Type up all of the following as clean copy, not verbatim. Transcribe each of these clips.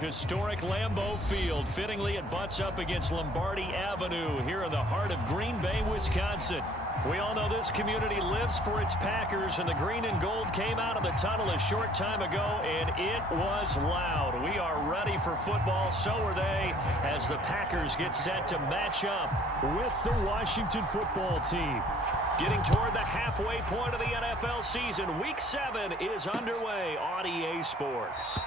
Historic Lambeau Field. Fittingly, it butts up against Lombardi Avenue here in the heart of Green Bay, Wisconsin. We all know this community lives for its Packers, and the green and gold came out of the tunnel a short time ago, and it was loud. We are ready for football. So are they, as the Packers get set to match up with the Washington football team. Getting toward the halfway point of the NFL season, Week 7 is underway on EA Sports.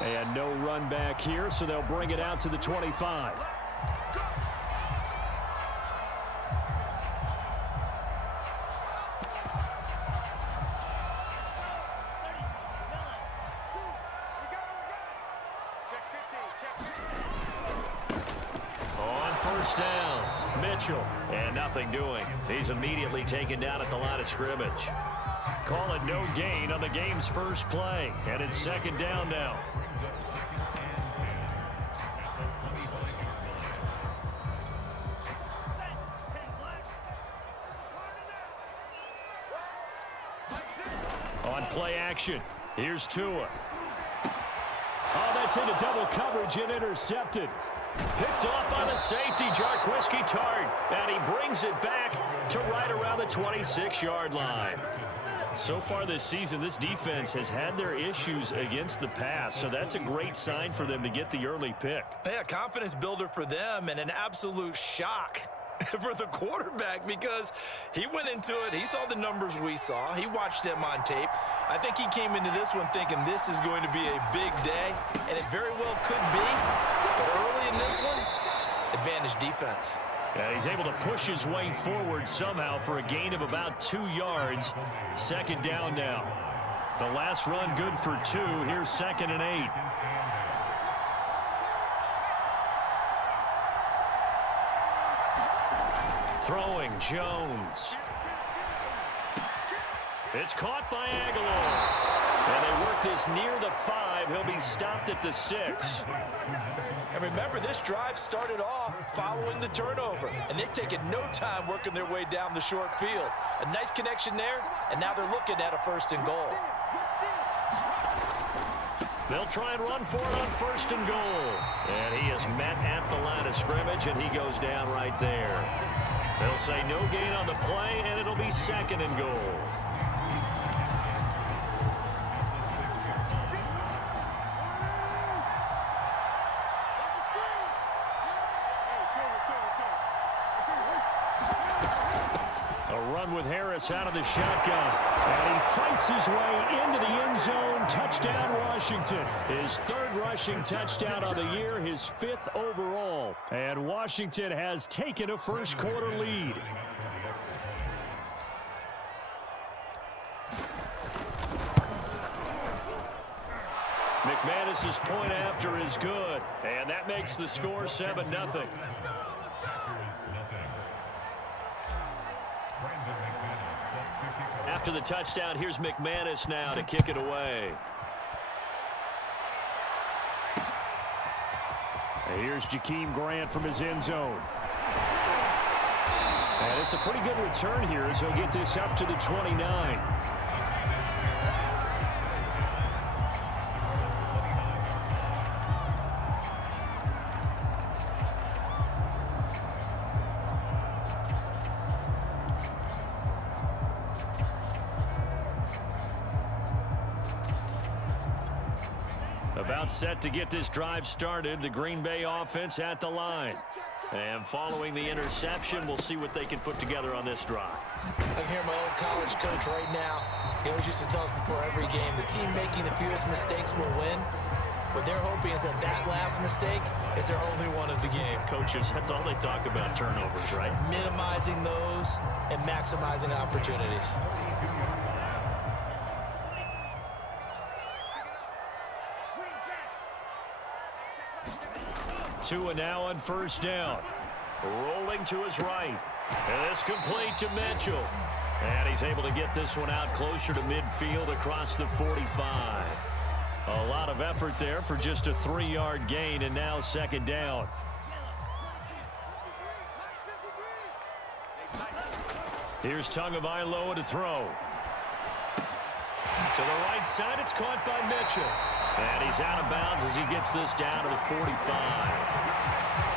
And no run back here, so they'll bring it out to the 25. Down. Mitchell, and nothing doing. He's immediately taken down at the line of scrimmage. Call it no gain on the game's first play, and it's second down now. On play action, here's Tua. Oh, that's into double coverage and intercepted. Picked off by the safety, Jarquiski Tart, and he brings it back to right around the 26-yard line. So far this season, this defense has had their issues against the pass, so that's a great sign for them to get the early pick. Yeah, confidence builder for them and an absolute shock for the quarterback because he went into it. He saw the numbers we saw. He watched them on tape. I think he came into this one thinking this is going to be a big day, and it very well could be. But early in this one, advantage defense. Yeah, he's able to push his way forward somehow for a gain of about 2 yards. Second down now. The last run good for 2. Here's 2nd and 8. Throwing, Jones. It's caught by Aguilar. And they work this near the 5. He'll be stopped at the 6. And remember, this drive started off following the turnover. And they've taken no time working their way down the short field. A nice connection there, and now they're looking at a 1st and goal. They'll try and run for it on 1st and goal. And he is met at the line of scrimmage, and he goes down right there. They'll say no gain on the play, and it'll be 2nd and goal. With Harris out of the shotgun, and he fights his way into the end zone. Touchdown, Washington. His 3rd rushing touchdown of the year, his 5th overall. And Washington has taken a first-quarter lead. McManus's point after is good, and that makes the score 7-0. After the touchdown, here's McManus now to kick it away. And here's Jakeem Grant from his end zone. And it's a pretty good return here as he'll get this up to the 29. About set to get this drive started. The Green Bay offense at the line. And following the interception, we'll see what they can put together on this drive. I can hear my old college coach right now. He always used to tell us before every game, the team making the fewest mistakes will win. What they're hoping is that that last mistake is their only one of the game. Coaches, that's all they talk about, turnovers, right? Minimizing those and maximizing opportunities. Tua now on 1st down. Rolling to his right. And it's complete to Mitchell. And he's able to get this one out closer to midfield across the 45. A lot of effort there for just a 3-yard gain, and now 2nd down. Here's Tagovailoa to throw. To the right side, it's caught by Mitchell. And he's out of bounds as he gets this down to the 45.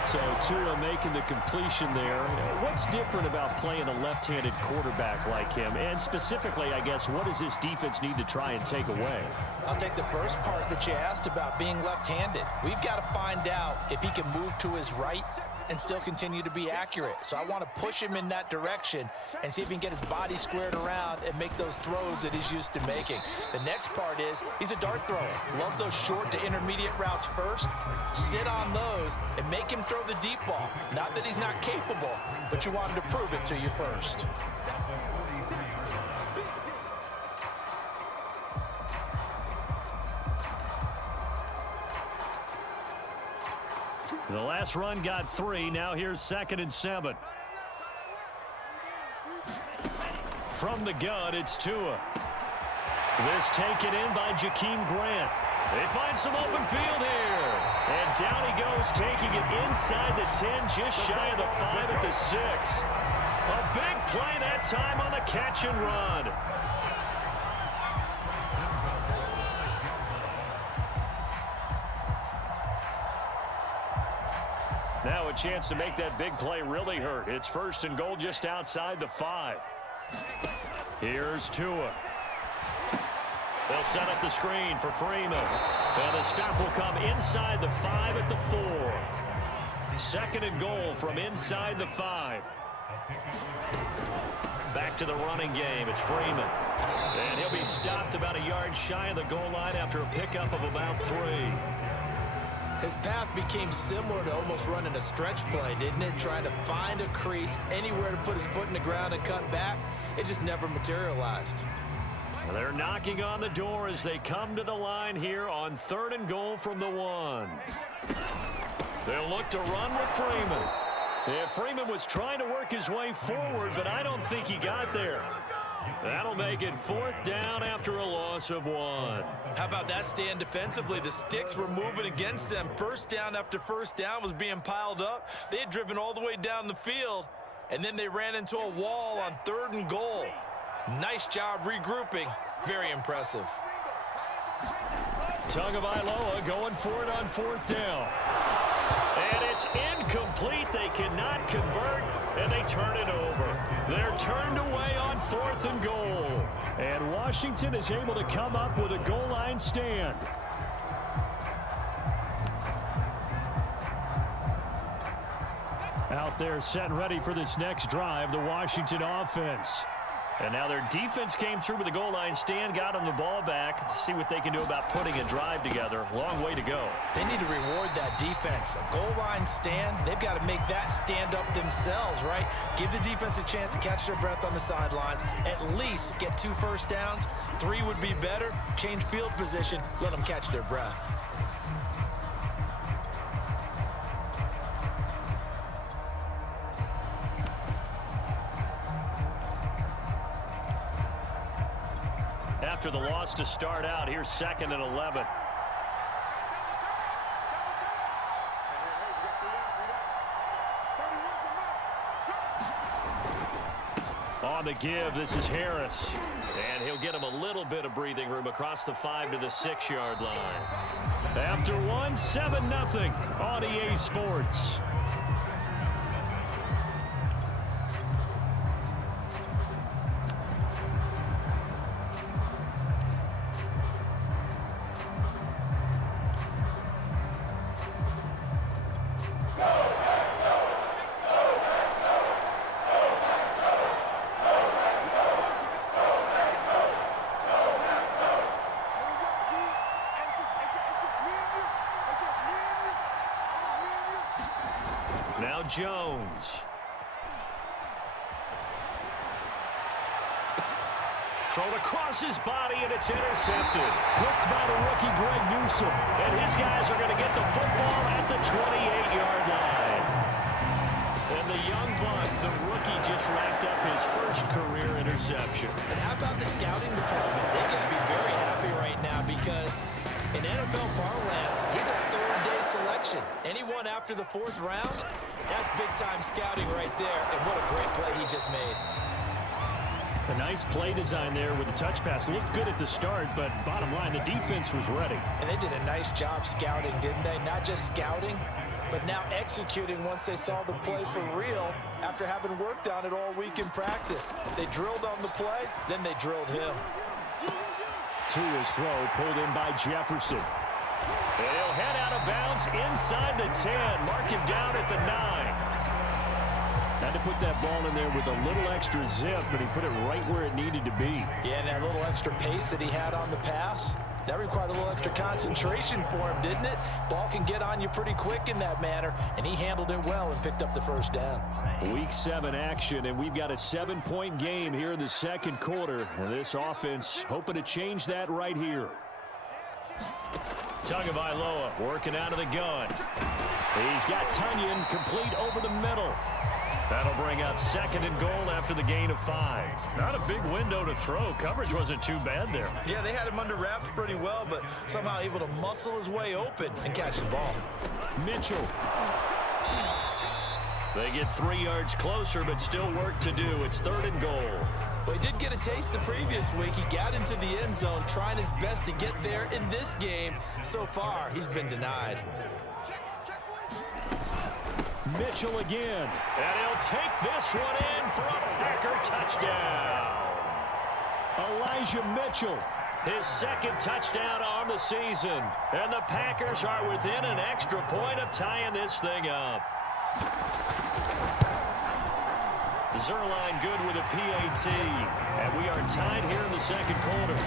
So Tua making the completion there. What's different about playing a left-handed quarterback like him? And specifically, I guess, what does this defense need to try and take away? I'll take the first part that you asked about being left-handed. We've got to find out if he can move to his right and still continue to be accurate. So I want to push him in that direction and see if he can get his body squared around and make those throws that he's used to making. The next part is he's a dart thrower. Loves those short to intermediate routes first. Sit on those and make him throw the deep ball. Not that he's not capable, but you want him to prove it to you first. The last run got 3. Now here's 2nd and 7. From the gun, it's Tua. This taken in by Jakeem Grant. They find some open field here. And down he goes, taking it inside the 10, just shy of the 5 at the 6. A big play that time on the catch and run. Now a chance to make that big play really hurt. It's 1st and goal just outside the 5. Here's Tua. They'll set up the screen for Freeman. And the stop will come inside the 5 at the 4. 2nd and goal from inside the 5. Back to the running game. It's Freeman. And he'll be stopped about a yard shy of the goal line after a pickup of about 3. His path became similar to almost running a stretch play, didn't it? Trying to find a crease, anywhere to put his foot in the ground and cut back. It just never materialized. They're knocking on the door as they come to the line here on 3rd and goal from the 1. They'll look to run with Freeman. Yeah, Freeman was trying to work his way forward, but I don't think he got there. That'll make it 4th down after a loss of 1. How about that stand defensively? The sticks were moving against them. 1st down after 1st down was being piled up. They had driven all the way down the field, and then they ran into a wall on 3rd and goal. Nice job regrouping. Very impressive. Tagovailoa going for it on 4th down. And it's incomplete. They cannot convert, and they turn it over. They're turned away on 4th and goal. And Washington is able to come up with a goal line stand. Out there set and ready for this next drive, the Washington offense. And now their defense came through with the goal line stand, got them the ball back. See what they can do about putting a drive together. Long way to go. They need to reward that defense. A goal line stand, they've got to make that stand up themselves, right? Give the defense a chance to catch their breath on the sidelines. At least get 2 first downs. 3 would be better. Change field position. Let them catch their breath. After the loss to start out, here's 2nd and 11. On the give, this is Harris. And he'll get him a little bit of breathing room across the 5 to the 6-yard line. After 1, 7-0 on EA Sports. Now Jones. Thrown across his body, and it's intercepted. Picked by the rookie Greg Newsome. And his guys are going to get the football at the 28-yard line. And the young buck, the rookie, just racked up his first career interception. And how about the scouting department? They've got to be very happy right now because in NFL parlance, he's a 3rd-day selection. Anyone after the 4th round, that's big-time scouting right there. And what a great play he just made. A nice play design there with the touch pass. Looked good at the start, but bottom line, the defense was ready. And they did a nice job scouting, didn't they? Not just scouting, but now executing once they saw the play for real after having worked on it all week in practice. They drilled on the play, then they drilled him. To his throw, pulled in by Jefferson. And he'll head out of bounds inside the 10. Mark him down at the 9. Had to put that ball in there with a little extra zip, but he put it right where it needed to be. Yeah, and that little extra pace that he had on the pass, that required a little extra concentration for him, didn't it? Ball can get on you pretty quick in that manner, and he handled it well and picked up the first down. Week 7 action, and we've got a 7-point game here in the second quarter. And this offense hoping to change that right here. Tagovailoa working out of the gun. He's got Tunyon complete over the middle. That'll bring up 2nd and goal after the gain of 5. Not a big window to throw. Coverage wasn't too bad there. Yeah, they had him under wraps pretty well, but somehow able to muscle his way open and catch the ball. Mitchell. They get 3 yards closer, but still work to do. It's 3rd and goal. Well, he did get a taste the previous week. He got into the end zone, trying his best to get there in this game. So far, he's been denied. Mitchell again. And he'll take this one in for a Packer touchdown. Elijah Mitchell, his 2nd touchdown on the season. And the Packers are within an extra point of tying this thing up. Zerline good with a PAT. And we are tied here in the second quarter.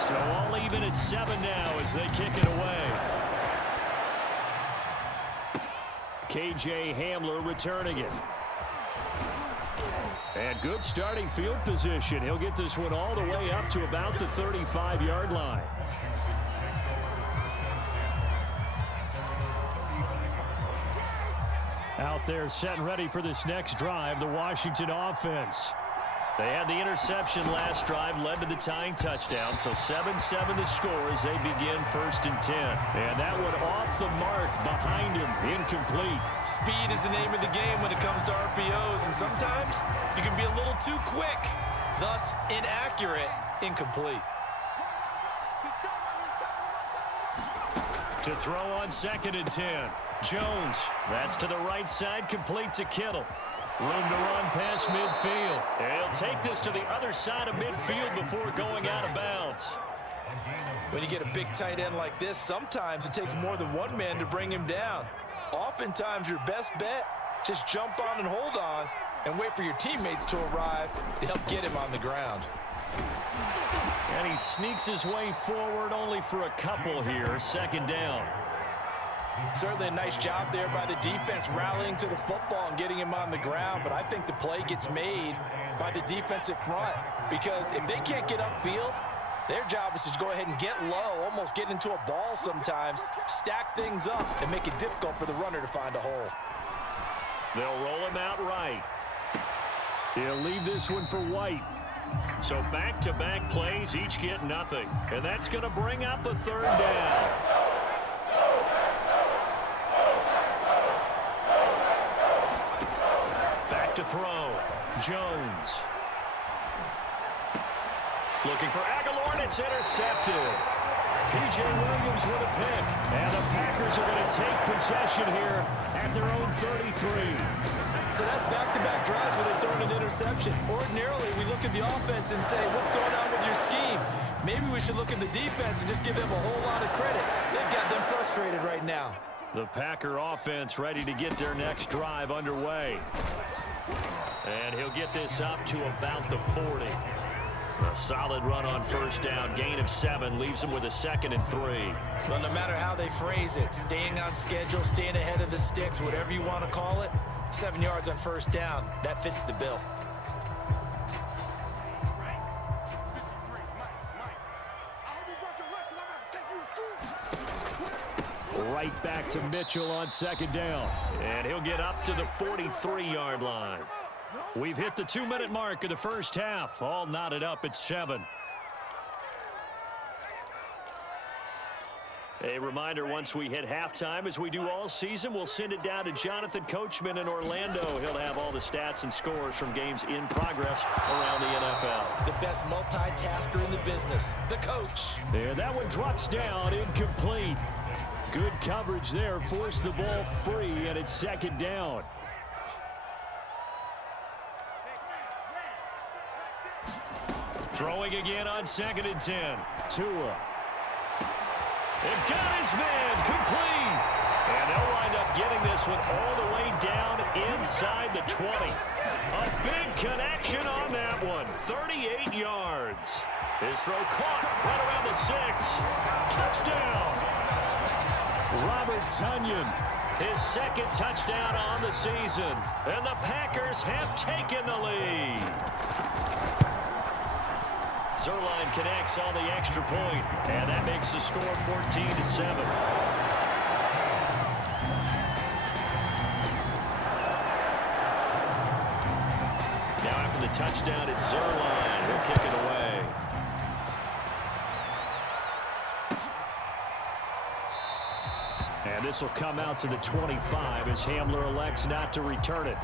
So all even at 7 now as they kick it away. KJ Hamler returning it. And good starting field position. He'll get this one all the way up to about the 35-yard line. Out there set and ready for this next drive, the Washington offense. They had the interception last drive, led to the tying touchdown, so 7-7 the score as they begin 1st and 10. And that one off the mark behind him, incomplete. Speed is the name of the game when it comes to RPOs, and sometimes you can be a little too quick, thus inaccurate, incomplete. To throw on 2nd and 10. Jones, that's to the right side, complete to Kittle. Room to run past midfield. And he'll take this to the other side of midfield before going out of bounds. When you get a big tight end like this, sometimes it takes more than one man to bring him down. Oftentimes, your best bet, just jump on and hold on and wait for your teammates to arrive to help get him on the ground. And he sneaks his way forward only for a couple here. 2nd down. Certainly a nice job there by the defense rallying to the football and getting him on the ground, but I think the play gets made by the defensive front because if they can't get upfield, their job is to go ahead and get low, almost get into a ball sometimes, stack things up, and make it difficult for the runner to find a hole. They'll roll him out right. He'll leave this one for White. So back-to-back plays, each get nothing. And that's going to bring up a 3rd down. To throw. Jones. Looking for Aguilar, and it's intercepted. P.J. Williams with a pick. And the Packers are going to take possession here at their own 33. So that's back-to-back drives where they've thrown an interception. Ordinarily, we look at the offense and say, what's going on with your scheme? Maybe we should look at the defense and just give them a whole lot of credit. They've got them frustrated right now. The Packer offense ready to get their next drive underway. And he'll get this up to about the 40. A solid run on 1st down. Gain of 7 leaves him with a 2nd and 3. Well, no matter how they phrase it, staying on schedule, staying ahead of the sticks, whatever you want to call it, 7 yards on 1st down, that fits the bill. Right back to Mitchell on 2nd down. And he'll get up to the 43-yard line. We've hit the 2-minute mark of the first half. All knotted up at 7. A reminder, once we hit halftime, as we do all season, we'll send it down to Jonathan Coachman in Orlando. He'll have all the stats and scores from games in progress around the NFL. The best multitasker in the business, the coach. And that one drops down, incomplete. Good coverage there, forced the ball free, and it's second down. Throwing again on 2nd and 10. Tua. It got his man, complete. And they'll wind up getting this one all the way down inside the 20. A big connection on that one, 38 yards. His throw caught right around the 6. Touchdown. Robert Tonyan, his second touchdown on the season. And the Packers have taken the lead. Zerline connects on the extra point, and that makes the score 14-7. Now after the touchdown, it's Zerline. He'll kick it away. And this will come out to the 25 as Hamler elects not to return it.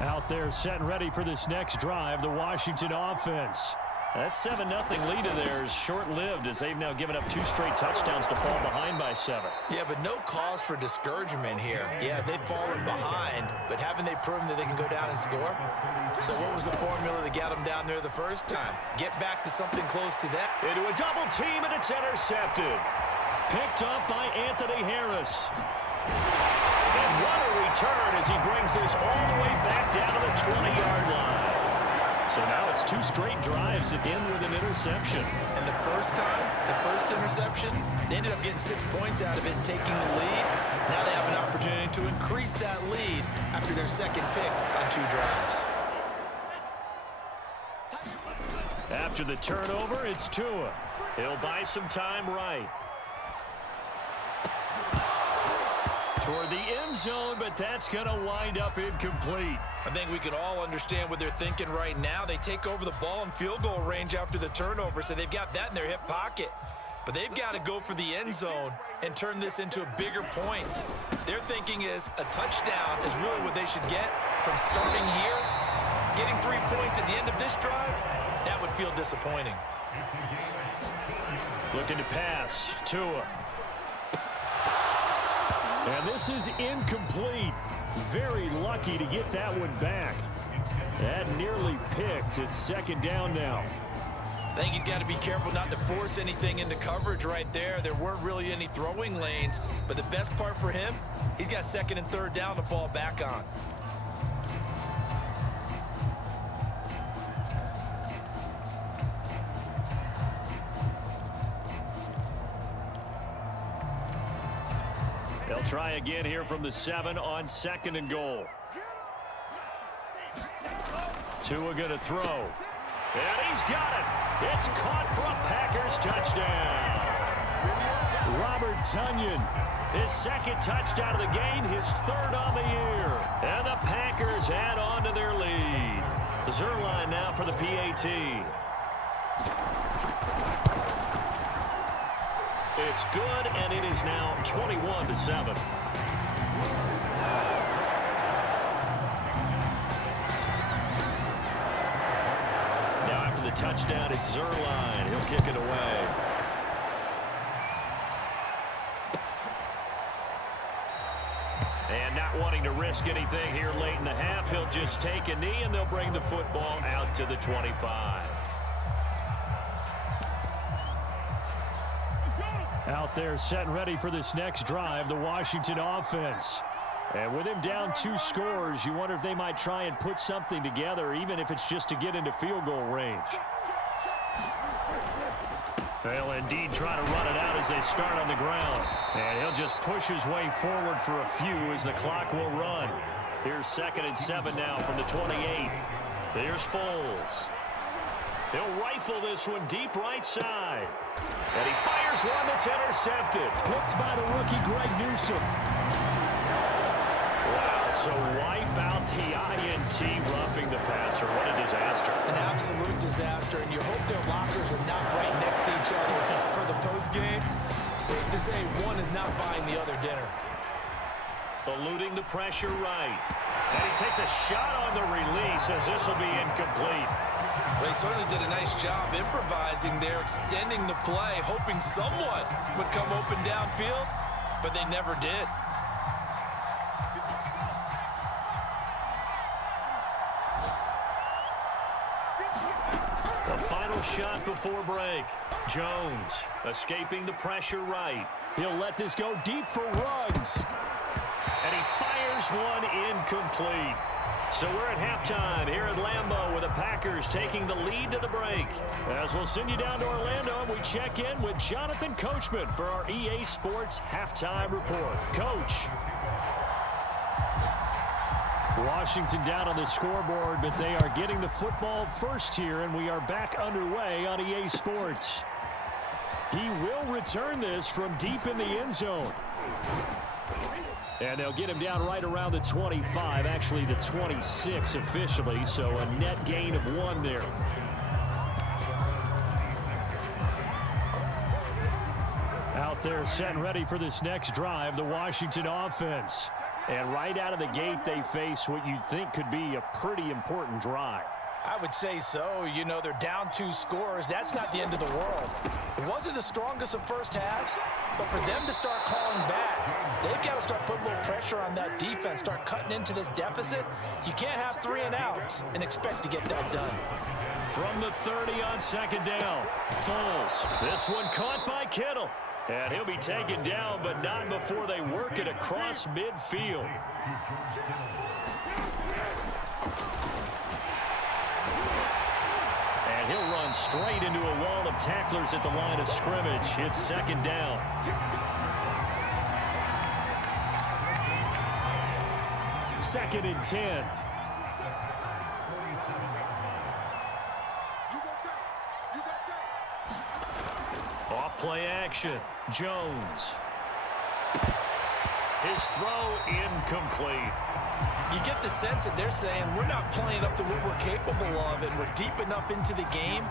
Out there set and ready for this next drive, the Washington offense. That 7-0 lead of theirs short-lived as they've now given up 2 straight touchdowns to fall behind by 7. Yeah, but no cause for discouragement here. Yeah, they've fallen behind, but haven't they proven that they can go down and score? So what was the formula that got them down there the first time? Get back to something close to that. Into a double team, and it's intercepted. Picked up by Anthony Harris. And what a return as he brings this all the way back down to the 20-yard line. So now it's 2 straight drives that end with an interception. And the first time, the first interception, they ended up getting 6 points out of it and taking the lead. Now they have an opportunity to increase that lead after their second pick on 2 drives. After the turnover, it's Tua. He'll buy some time right. Toward the end zone, but that's going to wind up incomplete. I think we can all understand what they're thinking right now. They take over the ball in field goal range after the turnover, so they've got that in their hip pocket. But they've got to go for the end zone and turn this into bigger points. Their thinking is a touchdown is really what they should get from starting here. Getting 3 points at the end of this drive, that would feel disappointing. Looking to pass. Tua. And this is incomplete. Very lucky to get that one back. That nearly picked. It's second down now. I think he's got to be careful not to force anything into coverage right there. There weren't really any throwing lanes, but the best part for him, he's got 2nd and 3rd down to fall back on. They'll try again here from the 7 on 2nd and goal. Tua going to throw. And he's got it. It's caught for a Packers touchdown. Robert Tonyan, his 2nd touchdown of the game, his 3rd on the year. And the Packers add on to their lead. Zerline now for the PAT. It's good, and it is now 21-7. Now after the touchdown, it's Zerline. He'll kick it away. And not wanting to risk anything here late in the half, he'll just take a knee, and they'll bring the football out to the 25. Out there set and ready for this next drive, the Washington offense. And with him down 2 scores, you wonder if they might try and put something together, even if it's just to get into field goal range. They'll indeed try to run it out as they start on the ground. And he'll just push his way forward for a few as the clock will run. Here's 2nd and 7 now from the 28. Here's Foles. He'll rifle this one deep right side. And he fires one that's intercepted. Picked by the rookie Greg Newsome. Wow, so wipe out the INT, roughing the passer. disaster. What a disaster. An absolute disaster, and you hope their lockers are not right next to each other for the postgame. Safe to say, one is not buying the other dinner. Eluding the pressure right. And he takes a shot on the release as this will be incomplete. They certainly did a nice job improvising there, extending the play, hoping someone would come open downfield, but they never did. The final shot before break. Jones escaping the pressure right. He'll let this go deep for Ruggs. And he fires one incomplete. So we're at halftime here at Lambeau with the Packers taking the lead to the break. As we'll send you down to Orlando, and we check in with Jonathan Coachman for our EA Sports Halftime Report. Coach. Washington down on the scoreboard, but they are getting the football first here, and we are back underway on EA Sports. He will return this from deep in the end zone. And they'll get him down right around the 25, actually the 26 officially, so a net gain of 1 there. Out there set and ready for this next drive, the Washington offense. And right out of the gate, they face what you'd think could be a pretty important drive. I would say so. You know, they're down 2 scores. That's not the end of the world. It wasn't the strongest of first halves, but for them to start calling back, they've got to start putting a little pressure on that defense, start cutting into this deficit. You can't have 3 and outs and expect to get that done. From the 30 on second down, Foles. This one caught by Kittle. And he'll be taken down, but not before they work it across midfield. And he'll run straight into a wall of tacklers at the line of scrimmage. It's second down. Second and 10. Off play action. Jones. His throw incomplete. You get the sense that they're saying we're not playing up to what we're capable of, and we're deep enough into the game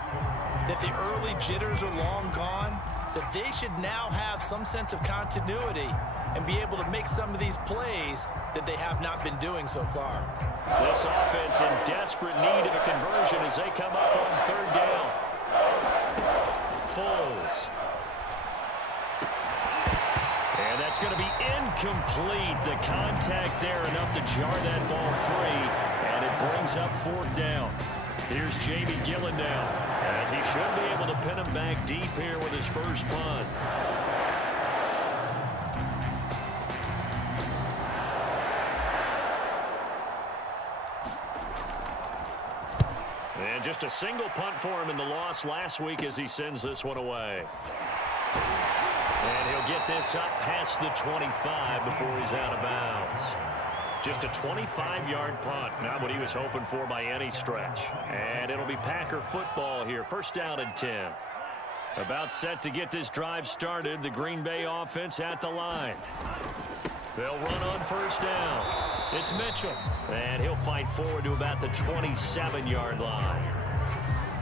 that the early jitters are long gone, that they should now have some sense of continuity and be able to make some of these plays that they have not been doing so far. This offense in desperate need of a conversion as they come up on third down. Foles. And that's going to be incomplete. The contact there enough to jar that ball free, and it brings up fourth down. Here's Jamie Gillen now, as he should be able to pin him back deep here with his first punt. And just a single punt for him in the loss last week as he sends this one away. And he'll get this up past the 25 before he's out of bounds. Just a 25-yard punt, not what he was hoping for by any stretch. And it'll be Packer football here, first down and 10. About set to get this drive started, the Green Bay offense at the line. They'll run on first down. It's Mitchell, and he'll fight forward to about the 27-yard line.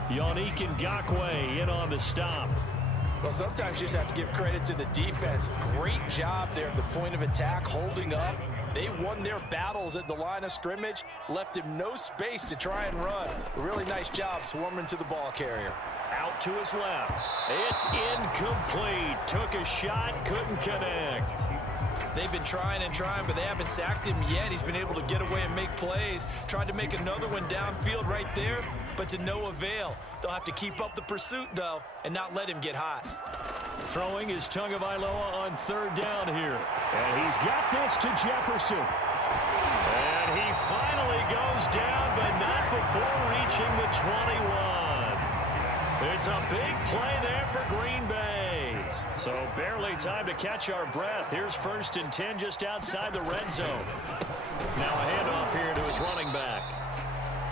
Yannick Ngakoue in on the stop. Well, sometimes you just have to give credit to the defense. Great job there at the point of attack, holding up. They won their battles at the line of scrimmage, left him no space to try and run. A really nice job swarming to the ball carrier. Out to his left. It's incomplete. Took a shot, couldn't connect. They've been trying and trying, but they haven't sacked him yet. He's been able to get away and make plays. Tried to make another one downfield right there, but to no avail. They'll have to keep up the pursuit, though, and not let him get hot. Throwing is Tagovailoa on third down here. And he's got this to Jefferson. And he finally goes down, but not before reaching the 21. It's a big play there for Green Bay. So barely time to catch our breath. Here's first and 10 just outside the red zone. Now a handoff here to his running back.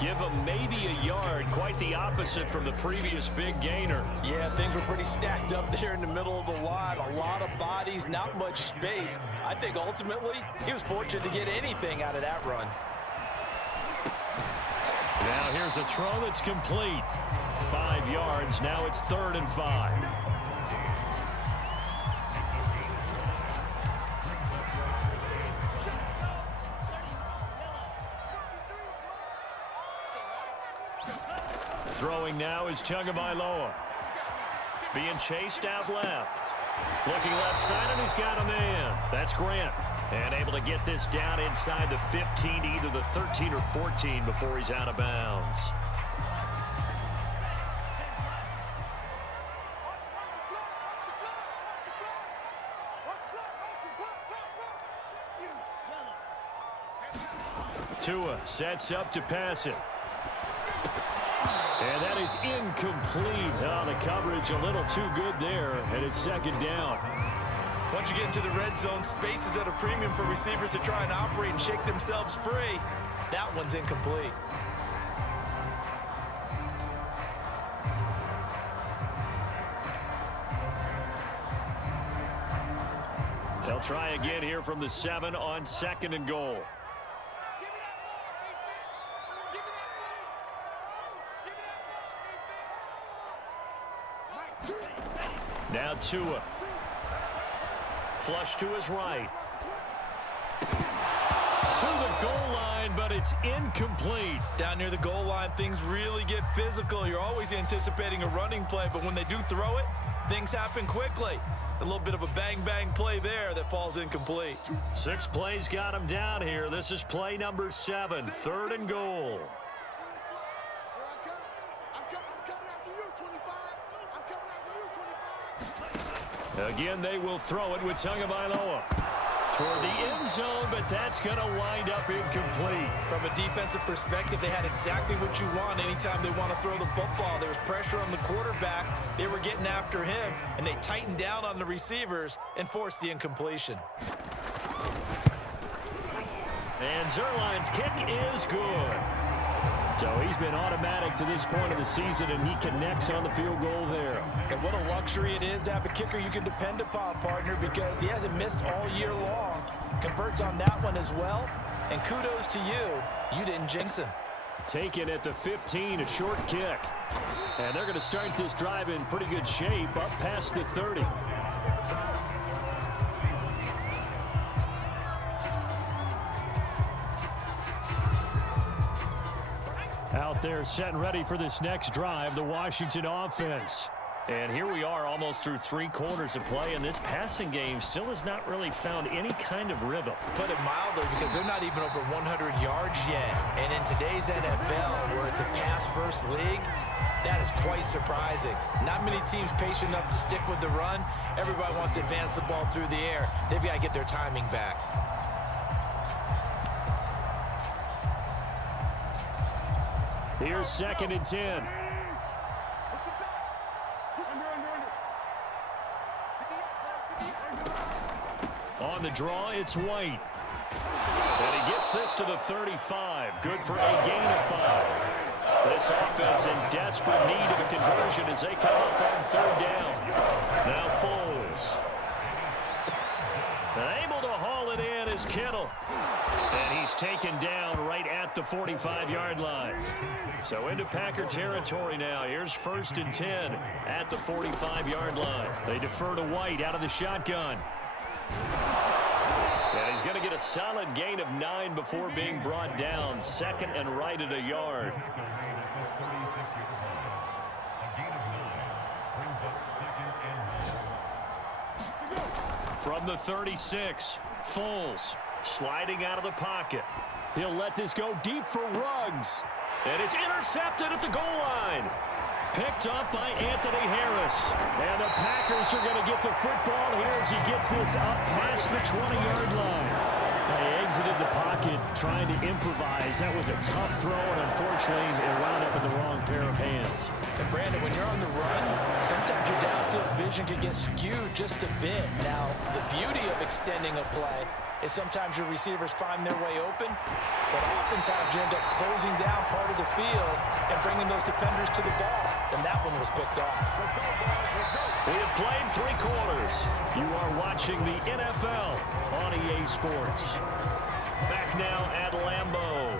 Give him maybe a yard, quite the opposite from the previous big gainer. Yeah, things were pretty stacked up there in the middle of the line. A lot of bodies, not much space. I think ultimately he was fortunate to get anything out of that run. Now here's a throw that's complete. 5 yards. Now it's 3rd and 5. Throwing now is Tagovailoa. Being chased out left. Looking left side, and he's got a man. That's Grant. And able to get this down inside the 15, either the 13 or 14 before he's out of bounds. Tua sets up to pass it. And that is incomplete. Oh, the coverage a little too good there, and it's 2nd down. Once you get into the red zone, space is at a premium for receivers to try and operate and shake themselves free. That one's incomplete. They'll try again here from the 7 on 2nd and goal. Now Tua. Flush to his right. To the goal line, but it's incomplete. Down near the goal line, things really get physical. You're always anticipating a running play, but when they do throw it, things happen quickly. A little bit of a bang-bang play there that falls incomplete. 6 plays got him down here. This is play number 7, 3rd and goal. Again, they will throw it with Tagovailoa toward the end zone, but that's going to wind up incomplete. From a defensive perspective, they had exactly what you want anytime they want to throw the football. There was pressure on the quarterback. They were getting after him, and they tightened down on the receivers and forced the incompletion. And Zerline's kick is good. So he's been automatic to this point of the season, and he connects on the field goal there. And what a luxury it is to have a kicker you can depend upon, partner, because he hasn't missed all year long. Converts on that one as well. And kudos to you. You didn't jinx him. Taken at the 15, a short kick. And they're going to start this drive in pretty good shape, up past the 30. Out there set and ready for this next drive, the Washington offense. And here we are almost through 3 quarters of play, and this passing game still has not really found any kind of rhythm. Put it mildly, because they're not even over 100 yards yet. And in today's NFL, where it's a pass-first league, that is quite surprising. Not many teams patient enough to stick with the run. Everybody wants to advance the ball through the air. They've got to get their timing back. Here's 2nd and 10. On the draw, it's White. And he gets this to the 35. Good for a gain of 5. This offense in desperate need of a conversion as they come up on 3rd down. Now Foles. Able to haul it in is Kittle. And he's taken down right at the 45-yard line. So into Packer territory now. Here's 1st and 10 at the 45-yard line. They defer to White out of the shotgun. And he's going to get a solid gain of 9 before being brought down. 2nd and right at a yard. From the 36, Foles sliding out of the pocket. He'll let this go deep for Ruggs. And it's intercepted at the goal line. Picked up by Anthony Harris. And the Packers are going to get the football here as he gets this up past the 20-yard line. They exited the pocket trying to improvise. That was a tough throw, and unfortunately, it wound up in the wrong pair of hands. And Brandon, when you're on the run, sometimes your downfield vision can get skewed just a bit. Now, the beauty of extending a play is sometimes your receivers find their way open, but oftentimes you end up closing down part of the field and bringing those defenders to the ball. And that one was picked off. We have played 3 quarters. You are watching the NFL on EA Sports. Back now at Lambeau.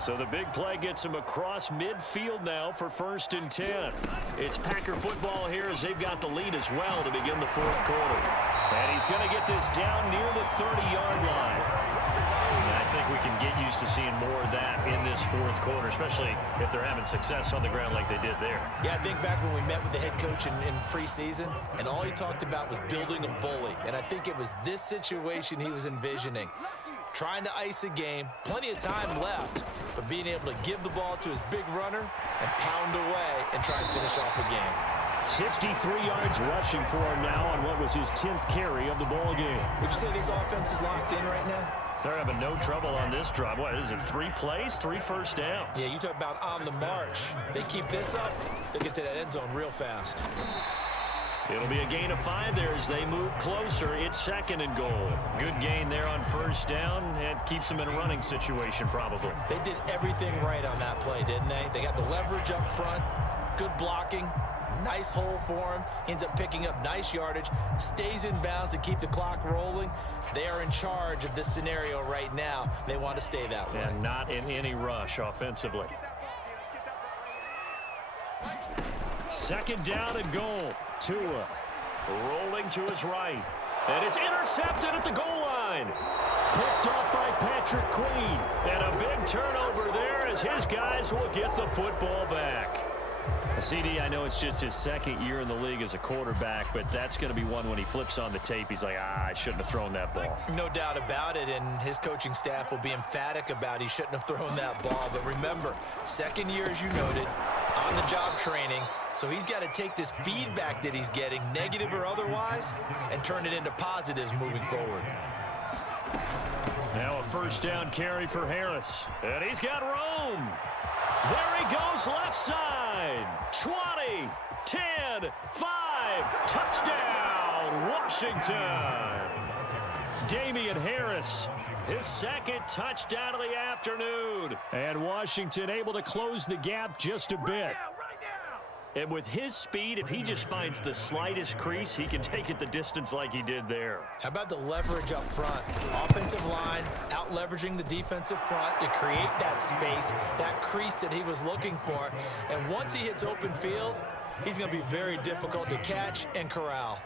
So the big play gets him across midfield now for 1st and 10. It's Packer football here as they've got the lead as well to begin the 4th quarter. And he's going to get this down near the 30-yard line. And I think we can get used to seeing more of that in this 4th quarter, especially if they're having success on the ground like they did there. Yeah, I think back when we met with the head coach in preseason, and all he talked about was building a bully. And I think it was this situation he was envisioning. Trying to ice a game, plenty of time left, but being able to give the ball to his big runner and pound away and try and finish off a game. 63 yards rushing for him now on what was his 10th carry of the ball game. Would you say this offense is locked in right now? They're having no trouble on this drive. What is it, 3 plays, 3 first downs? Yeah, you talk about on the march. They keep this up, they'll get to that end zone real fast. It'll be a gain of 5 there as they move closer. It's 2nd and goal. Good gain there on 1st down, and keeps them in a running situation probably. They did everything right on that play, didn't they? They got the leverage up front, good blocking, nice hole for him. He ends up picking up nice yardage, stays in bounds to keep the clock rolling. They are in charge of this scenario right now. They want to stay that way. And not in any rush offensively. 2nd down and goal. Tua rolling to his right. And it's intercepted at the goal line. Picked off by Patrick Queen. And a big turnover there as his guys will get the football back. CD, I know it's just his 2nd year in the league as a quarterback, but that's going to be one when he flips on the tape. He's like, I shouldn't have thrown that ball. No doubt about it, and his coaching staff will be emphatic about he shouldn't have thrown that ball. But remember, 2nd year, as you noted, on-the-job training. So he's got to take this feedback that he's getting, negative or otherwise, and turn it into positives moving forward. Now a 1st down carry for Harris. And he's got room. There he goes left side. 20, 10, 5. Touchdown, Washington. Damian Harris, his 2nd touchdown of the afternoon. And Washington able to close the gap just a bit. And with his speed, if he just finds the slightest crease, he can take it the distance like he did there. How about the leverage up front? Offensive line out leveraging the defensive front to create that space, that crease that he was looking for. And once he hits open field, he's going to be very difficult to catch and corral.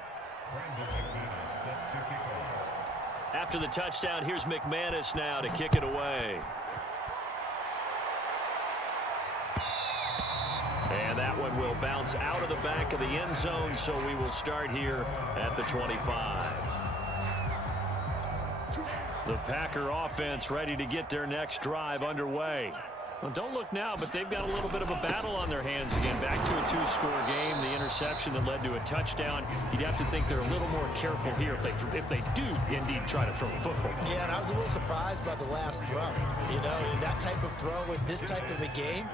After the touchdown, here's McManus now to kick it away. And that one will bounce out of the back of the end zone, so we will start here at the 25. The Packer offense ready to get their next drive underway. Well, don't look now, but they've got a little bit of a battle on their hands again. Back to a 2-score game, the interception that led to a touchdown. You'd have to think they're a little more careful here if they do indeed try to throw the football. Yeah, and I was a little surprised by the last throw. You know, that type of throw with this type of a game,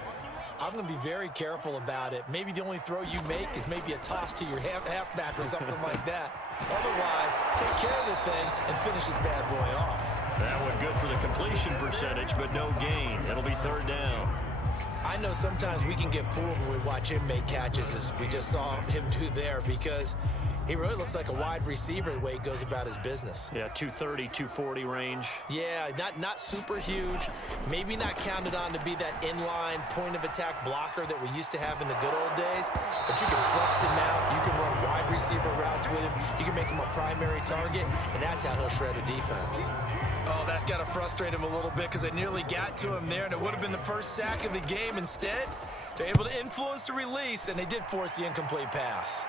I'm going to be very careful about it. Maybe the only throw you make is maybe a toss to your halfback or something like that. Otherwise, take care of the thing and finish this bad boy off. That one good for the completion percentage, but no gain. It'll be 3rd down. I know sometimes we can get fooled when we watch him make catches, as we just saw him do there, because he really looks like a wide receiver the way he goes about his business. Yeah, 230, 240 range. Yeah, not super huge. Maybe not counted on to be that inline point-of-attack blocker that we used to have in the good old days. But you can flex him out. You can run wide receiver routes with him. You can make him a primary target, and that's how he'll shred a defense. Oh, that's got to frustrate him a little bit because they nearly got to him there, and it would have been the first sack of the game. Instead, they're able to influence the release, and they did force the incomplete pass.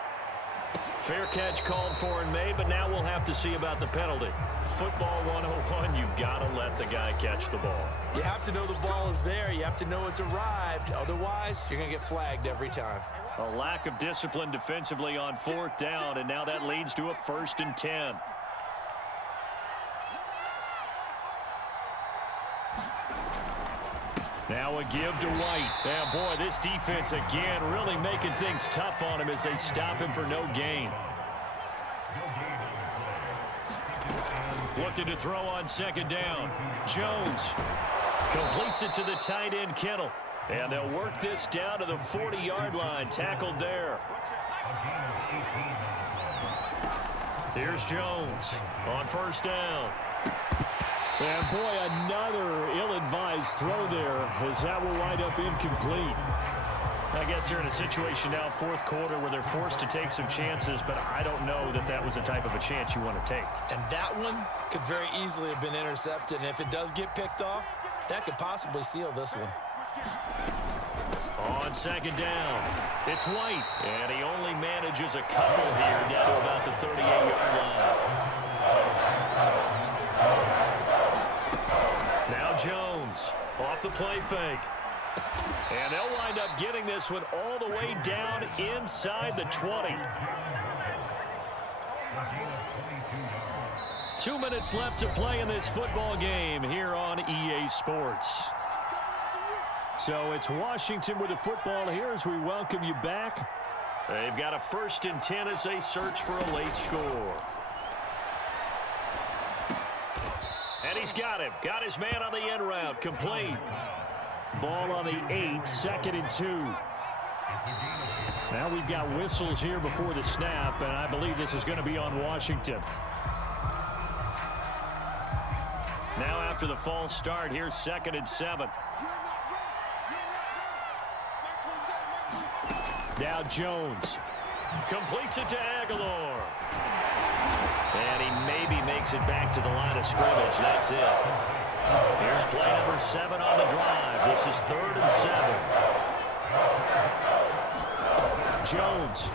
Fair catch called for and made, but now we'll have to see about the penalty. Football 101, you've got to let the guy catch the ball. You have to know the ball is there. You have to know it's arrived. Otherwise, you're going to get flagged every time. A lack of discipline defensively on 4th down, and now that leads to a 1st and 10. Now a give to White. And boy, this defense again really making things tough on him as they stop him for no gain. Looking to throw on 2nd down. Jones completes it to the tight end Kittle. And they'll work this down to the 40-yard line. Tackled there. Here's Jones on 1st down. And boy, another ill-advised throw there as that will wind up incomplete. I guess they're in a situation now, fourth quarter, where they're forced to take some chances, but I don't know that that was the type of a chance you want to take. And that one could very easily have been intercepted, and if it does get picked off, that could possibly seal this one. On second down, it's White, and he only manages a couple here down to about the 38-yard line. Now Jones off the play fake. And they'll wind up getting this one all the way down inside the 20. 2 minutes left to play in this football game here on EA Sports. So it's Washington with the football here as we welcome you back. They've got a 1st and 10 as they search for a late score. And he's got him. Got his man on the end route. Complete. Ball on the 8, 2nd and 2. Now we've got whistles here before the snap, and I believe this is going to be on Washington. Now after the false start, here's 2nd and 7. Now Jones completes it to Aguilar. And he maybe makes it back to the line of scrimmage. That's it. Here's play number 7 on the drive. This is 3rd and 7. Jones.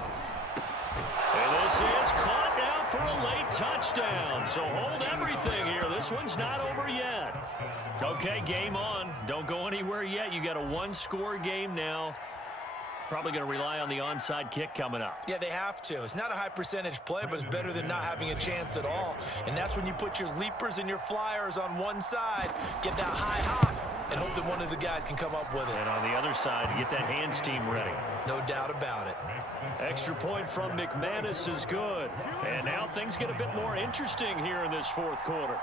And this is caught now for a late touchdown. So hold everything here. This one's not over yet. Okay, game on. Don't go anywhere yet. You got a 1-score game now. Probably going to rely on the onside kick coming up. Yeah, they have to. It's not a high percentage play, but it's better than not having a chance at all. And that's when you put your leapers and your flyers on one side, get that high hop, and hope that one of the guys can come up with it. And on the other side, get that hands team ready. No doubt about it. Extra point from McManus is good. And now things get a bit more interesting here in this fourth quarter.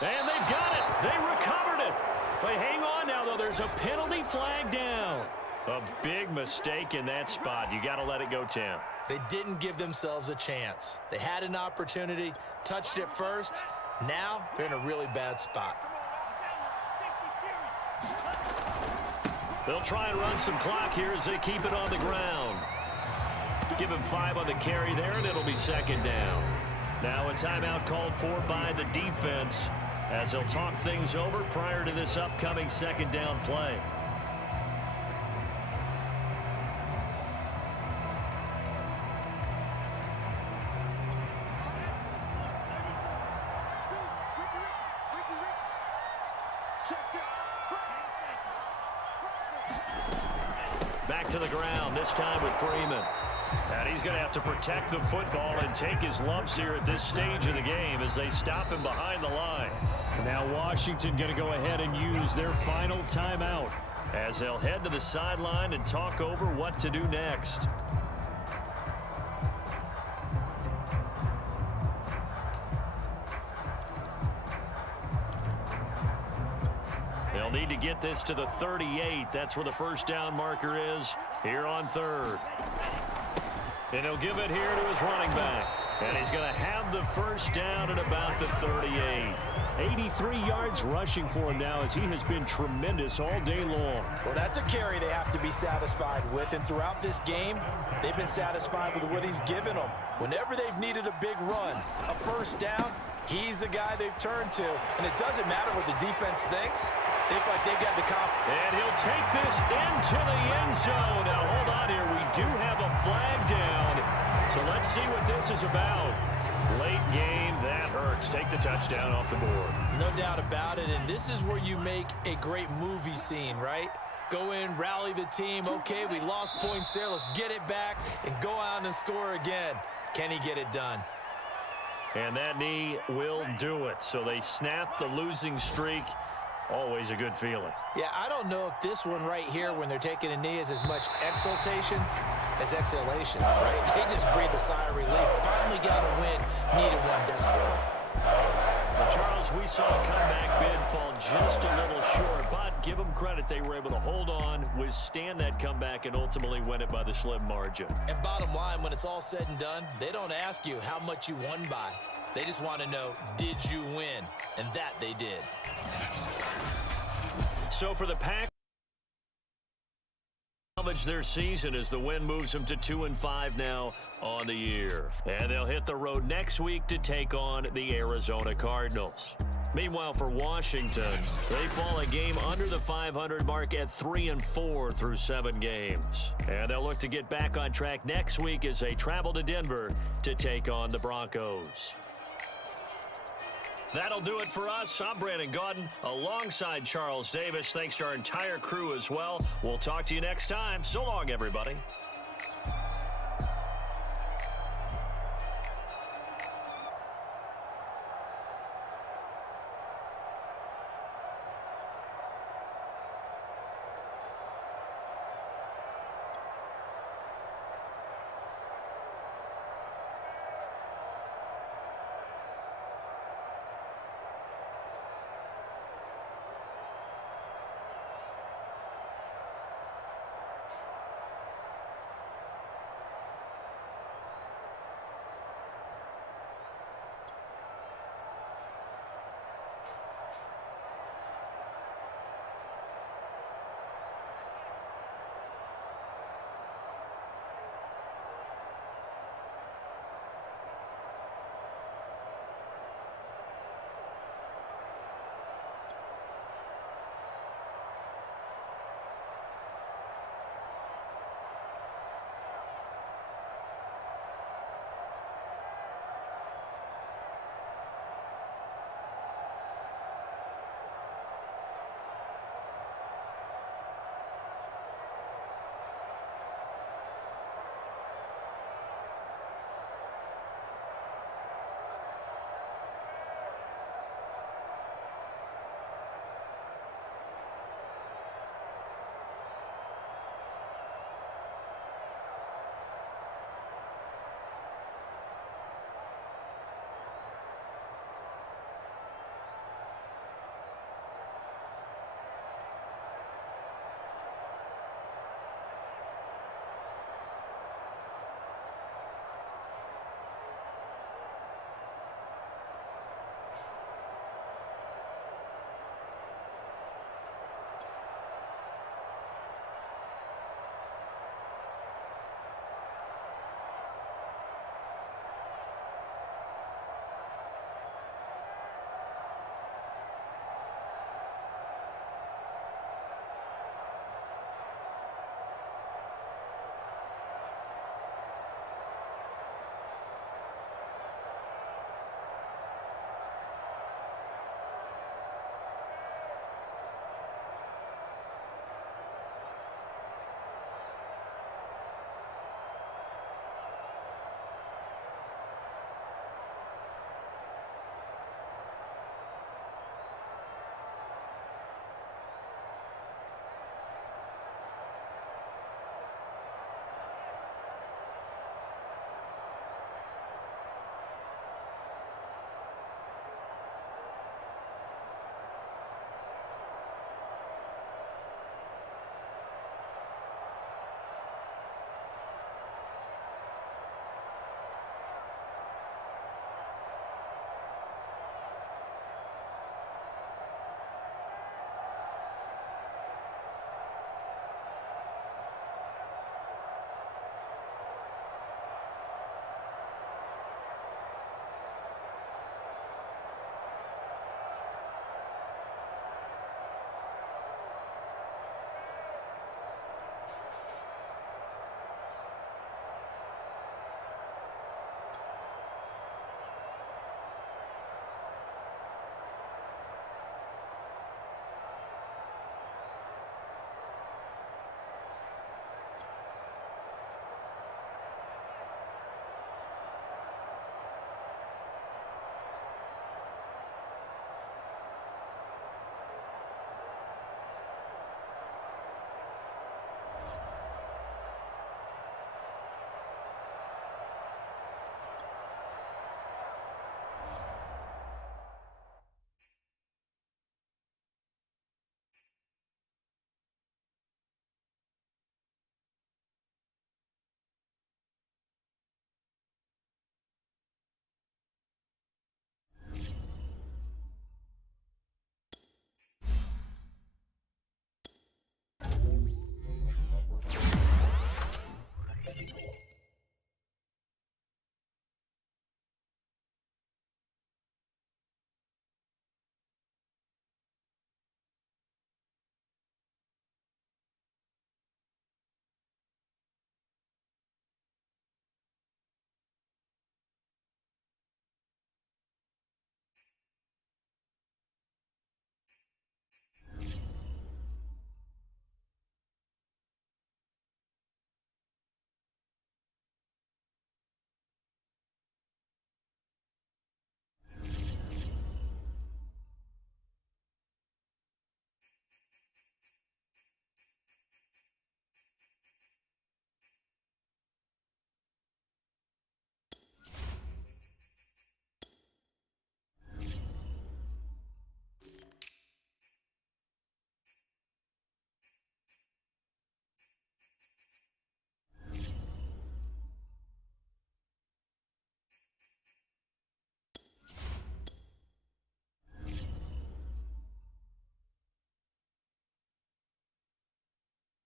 And they've got it. They recovered it. But hang on now, though. There's a penalty flag down. A big mistake in that spot. You got to let it go, Tim. They didn't give themselves a chance. They had an opportunity, touched it first. Now they're in a really bad spot. They'll try and run some clock here as they keep it on the ground. Give him 5 on the carry there, and it'll be 2nd down. Now a timeout called for by the defense as they'll talk things over prior to this upcoming 2nd down play. Back to the ground, this time with Freeman. And he's going to have to protect the football and take his lumps here at this stage of the game as they stop him behind the line. Now Washington going to go ahead and use their final timeout as they'll head to the sideline and talk over what to do next. They'll need to get this to the 38. That's where the 1st down marker is here on 3rd. And he'll give it here to his running back. And he's going to have the 1st down at about the 38. 83 yards rushing for him now as he has been tremendous all day long. Well, that's a carry they have to be satisfied with. And throughout this game, they've been satisfied with what he's given them. Whenever they've needed a big run, a 1st down, he's the guy they've turned to. And it doesn't matter what the defense thinks. They feel like they've got the confidence. And he'll take this into the end zone. Now, hold on here. We do have a flag down. So let's see what this is about. Late game, that hurts. Take the touchdown off the board. No doubt about it. And this is where you make a great movie scene, right? Go in, rally the team. Okay, we lost points there. Let's get it back and go out and score again. Can he get it done? And that knee will do it. So they snap the losing streak. Always a good feeling. Yeah, I don't know if this one right here when they're taking a knee is as much exultation as exhalation, right? They just breathe a sigh of relief. Finally got a win. Needed one desperately. Well, Charles, we saw a comeback bid fall just a little short, but give them credit, they were able to hold on, withstand that comeback, and ultimately win it by the slim margin. And bottom line, when it's all said and done, they don't ask you how much you won by. They just want to know, did you win? And that they did. So for the Packers, salvage their season as the win moves them to 2-5 now on the year. And they'll hit the road next week to take on the Arizona Cardinals. Meanwhile, for Washington, they fall a game under the 500 mark at 3-4 through 7 games. And they'll look to get back on track next week as they travel to Denver to take on the Broncos. That'll do it for us. I'm Brandon Gaudin alongside Charles Davis. Thanks to our entire crew as well. We'll talk to you next time. So long, everybody.